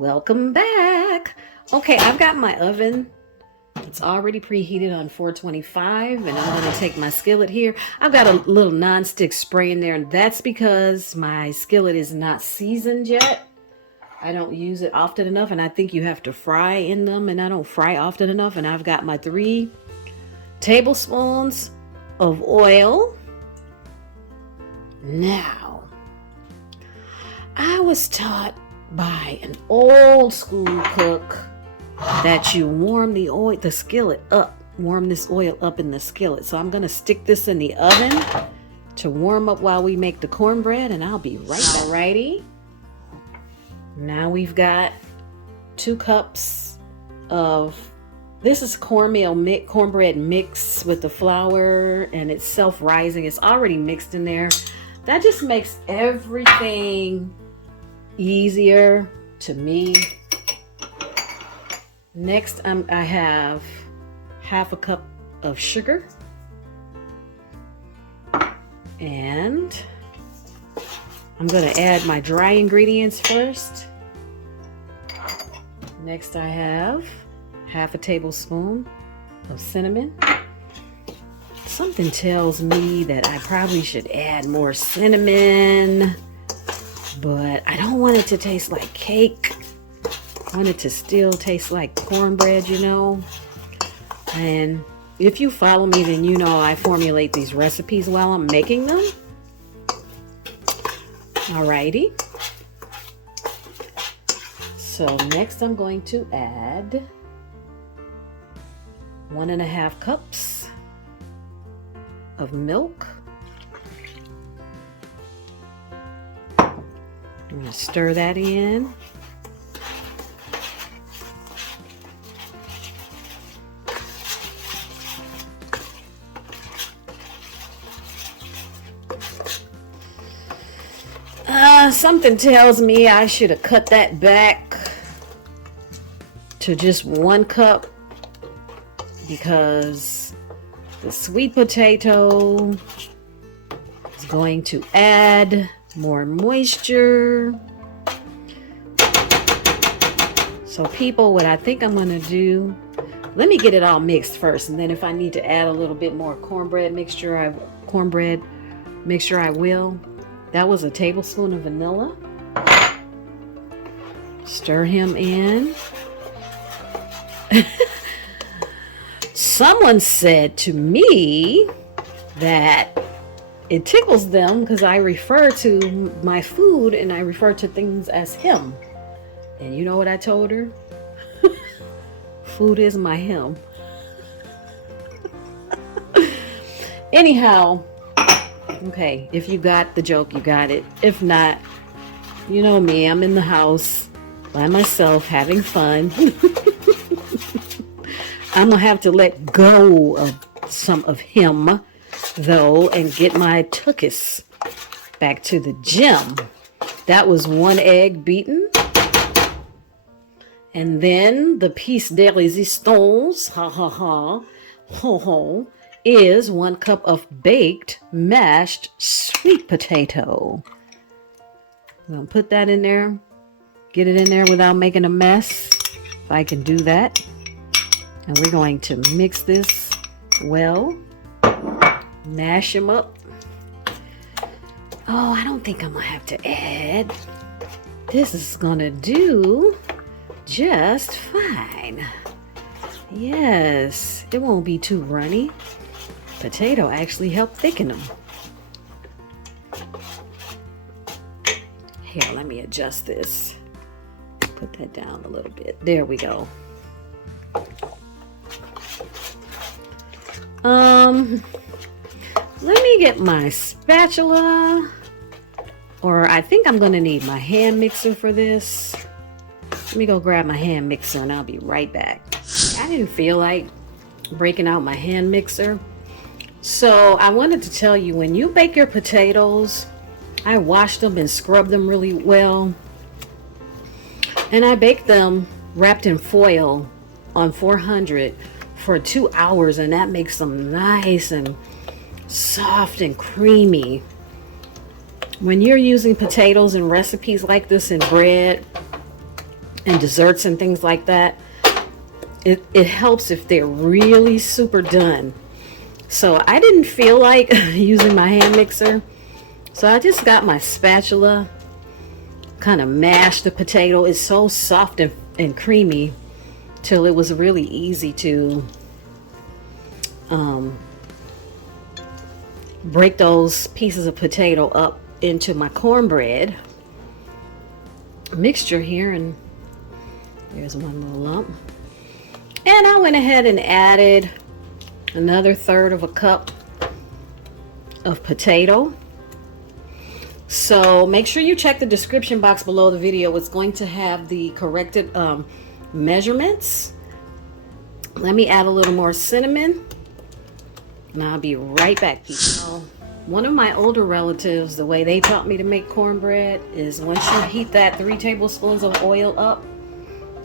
Welcome back. Okay, I've got my oven. It's already preheated on 425, and I'm going to take my skillet here. I've got a little nonstick spray in there, and that's because my skillet is not seasoned yet. I don't use it often enough, and I think you have to fry in them, and I don't fry often enough. And I've got my 3 tablespoons of oil. Now, I was taught by an old school cook that you warm the skillet up. Warm this oil up in the skillet. So I'm going to stick this in the oven to warm up while we make the cornbread, and I'll be right back. Alrighty. Now we've got 2 cups of, this is cornbread mix with the flour, and it's self-rising. It's already mixed in there. That just makes everything easier to me. Next, I have half a cup of sugar, and I'm going to add my dry ingredients first. Next, I have half a tablespoon of cinnamon. Something tells me that I probably should add more cinnamon, but I don't want it to taste like cake. I want it to still taste like cornbread, you know. And if you follow me, then you know I formulate these recipes while I'm making them. Alrighty. So next I'm going to add 1.5 cups of milk. I'm going to stir that in. Something tells me I should have cut that back to just 1 cup, because the sweet potato is going to add more moisture. So people, what I think I'm going to do, let me get it all mixed first, and then if I need to add a little bit more cornbread mixture, I will. That was a tablespoon of vanilla. Stir him in. Someone said to me that it tickles them because I refer to my food and I refer to things as him. And you know what I told her? Food is my him. Anyhow, okay, if you got the joke, you got it. If not, you know me, I'm in the house by myself having fun. I'm gonna have to let go of some of him though and get my tuchus back to the gym. That was 1 egg beaten, and then the piece de resistance, is 1 cup of baked mashed sweet potato. I'm gonna put that in there, get it in there without making a mess, if I can do that. And we're going to mix this well, mash them up. Oh, I don't think I'm gonna have to add. This is gonna do just fine. Yes, it won't be too runny. Potato actually helped thicken them. Here, let me adjust this. Put that down a little bit. There we go. Let me get my spatula, or I think I'm gonna need my hand mixer for this. Let me go grab my hand mixer and I'll be right back. I didn't feel like breaking out my hand mixer. So I wanted to tell you, when you bake your potatoes, I washed them and scrubbed them really well. And I baked them wrapped in foil on 400 for 2 hours, and that makes them nice and soft and creamy. When you're using potatoes in recipes like this in bread, and desserts and things like that. It helps if they're really super done. So I didn't feel like using my hand mixer, so I just got my spatula, kind of mashed the potato. It's so soft and creamy till it was really easy to break those pieces of potato up into my cornbread mixture here. And there's one little lump. And I went ahead and added another 1/3 of a cup of potato. So make sure you check the description box below the video. It's going to have the corrected measurements. Let me add a little more cinnamon, and I'll be right back, people. One of my older relatives, the way they taught me to make cornbread is once you heat that 3 tablespoons of oil up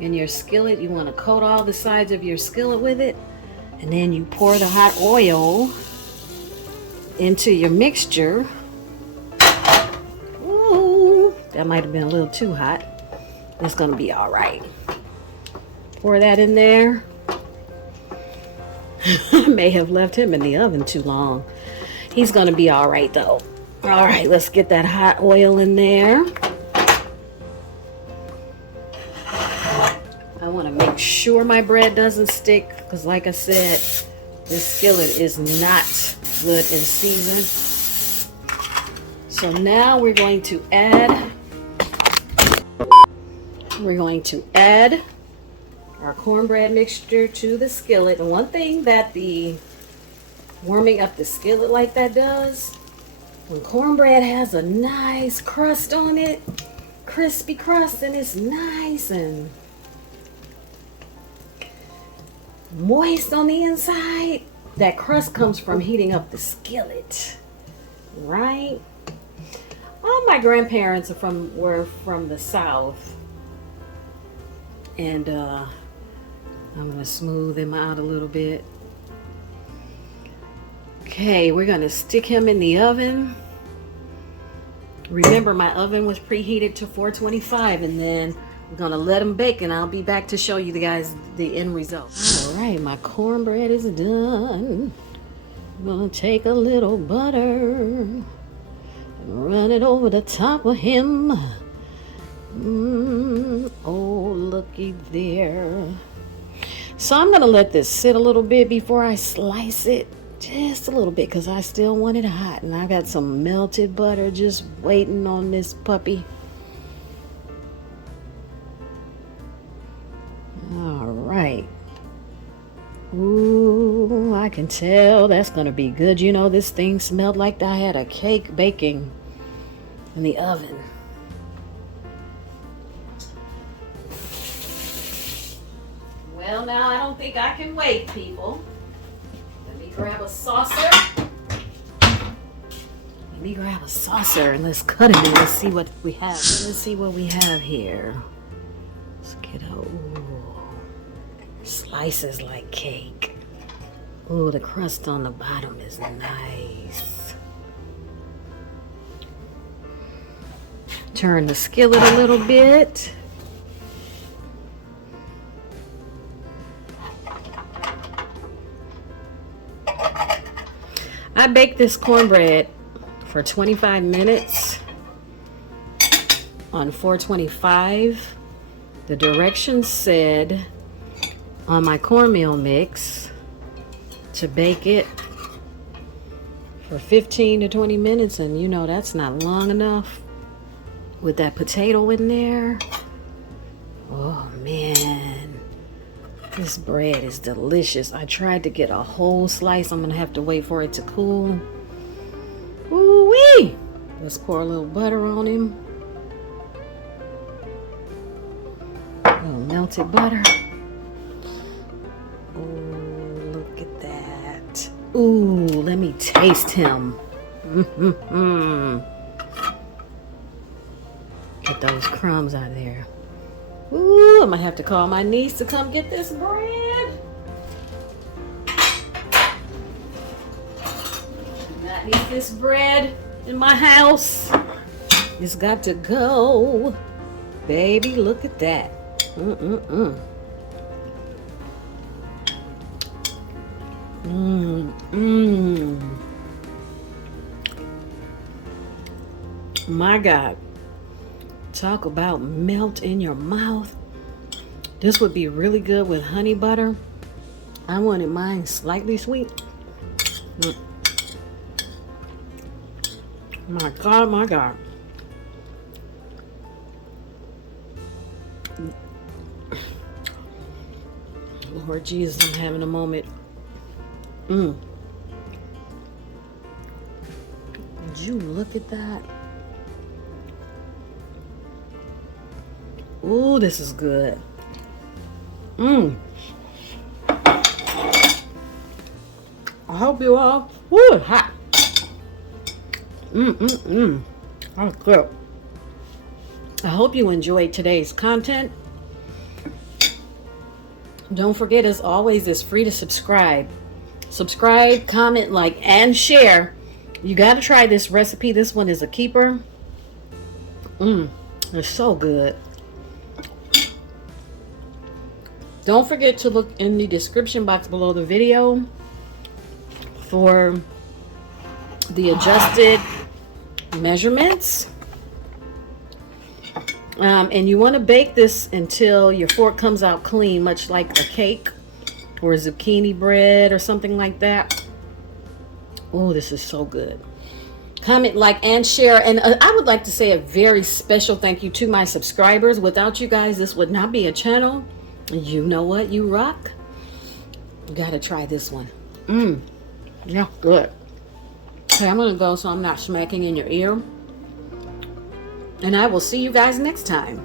in your skillet, you want to coat all the sides of your skillet with it, and then you pour the hot oil into your mixture. Ooh, that might have been a little too hot. It's gonna be all right. Pour that in there. I may have left him in the oven too long. He's gonna be all right though. All right, let's get that hot oil in there. I want to make sure my bread doesn't stick, because like I said, this skillet is not good in season. So now we're going to add our cornbread mixture to the skillet. And one thing that the warming up the skillet like that does, when cornbread has a nice crust on it, crispy crust, and it's nice and moist on the inside, that crust comes from heating up the skillet, right? All my grandparents were from the South, and I'm gonna smooth him out a little bit. Okay, we're gonna stick him in the oven. Remember, my oven was preheated to 425, and then we're gonna let them bake, and I'll be back to show you guys the end result. All right, my cornbread is done. I'm gonna take a little butter and run it over the top of him. Oh, looky there. So I'm gonna let this sit a little bit before I slice it. Just a little bit, because I still want it hot, and I got some melted butter just waiting on this puppy. All right. Ooh, I can tell that's gonna be good. You know, this thing smelled like I had a cake baking in the oven. Well, now I don't think I can wait, people. Let me grab a saucer. And let's cut it and let's see what we have. Let's see what we have here. Let's get slices like cake. Ooh, the crust on the bottom is nice. Turn the skillet a little bit. I baked this cornbread for 25 minutes on 425. The directions said on my cornmeal mix to bake it for 15 to 20 minutes, and you know that's not long enough with that potato in there. Oh man, this bread is delicious. I tried to get a whole slice. I'm gonna have to wait for it to cool. Ooh-wee! Let's pour a little butter on him. A little melted butter. Oh, look at that. Ooh, let me taste him. Get those crumbs out of there. Ooh, I might have to call my niece to come get this bread. Not need this bread in my house. It's got to go. Baby, look at that. Mm-mm-mm. Mm-mm. My God. Talk about melt in your mouth. This would be really good with honey butter. I wanted mine slightly sweet. Mm. My God, my God. Lord Jesus, I'm having a moment. Would you look at that? Ooh, this is good. I hope you all. Ooh, hot. That's good. I hope you enjoyed today's content. Don't forget, as always, it's free to subscribe. Subscribe, comment, like, and share. You got to try this recipe. This one is a keeper. It's so good. Don't forget to look in the description box below the video for the adjusted measurements. And you want to bake this until your fork comes out clean, much like a cake or zucchini bread or something like that. Oh, this is so good. Comment, like, and share. And I would like to say a very special thank you to my subscribers. Without you guys, this would not be a channel. You know what? You rock. You got to try this one. Yeah, good. Okay, I'm going to go so I'm not smacking in your ear. And I will see you guys next time.